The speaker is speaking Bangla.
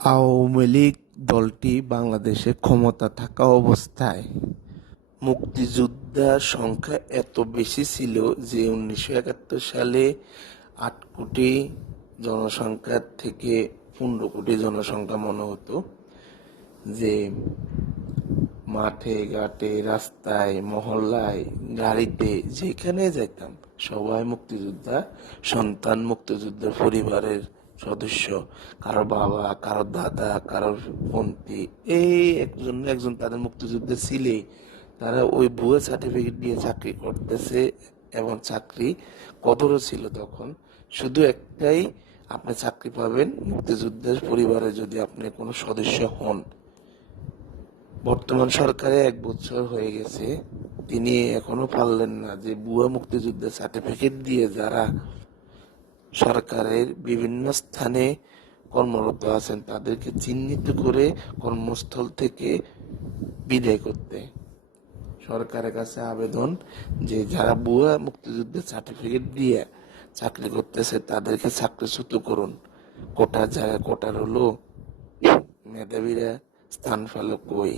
আওয়ামী লীগ দলটি বাংলাদেশে ক্ষমতা থাকা অবস্থায় মুক্তিযোদ্ধার সংখ্যা এত বেশি ছিল যে উনিশশো একাত্তর সালে আট কোটি জনসংখ্যার থেকে পনেরো কোটি জনসংখ্যা মনে হতো যে মাঠে, ঘাটে, রাস্তায়, মহল্লায়, গাড়িতে যেখানে যেতাম সবাই মুক্তিযোদ্ধা, সন্তান মুক্তিযোদ্ধার পরিবারের সদস্য, কারও বাবা, কারও দাদা, কারও পন্থী এই একজন একজন তাদের মুক্তিযুদ্ধে ছিলে। তারা ওই ভুয়া সার্টিফিকেট দিয়ে চাকরি করতেছে এবং চাকরি কদরও ছিল তখন। শুধু একটাই, আপনি চাকরি পাবেন মুক্তিযুদ্ধের পরিবারে যদি আপনি কোনো সদস্য হন। বর্তমান সরকারে এক বছর হয়ে গেছে। তিনি এখনও পারলেন না যে বুয়া মুক্তিযুদ্ধের সার্টিফিকেট দিয়ে যারা সরকারের বিভিন্ন স্থানে কর্মরত আছেন, তাদেরকে চিহ্নিত করে কর্মস্থল থেকে বিদায় করতে। সরকারের কাছে আবেদন যে যারা বুয়া মুক্তিযুদ্ধের সার্টিফিকেট দিয়ে চাকরি করতেছে, তাদেরকে চাকরিচ্যুত করুন। কোটার জায়গায় কোটার হলো, মেধাবীরা স্থান ফেলো কই?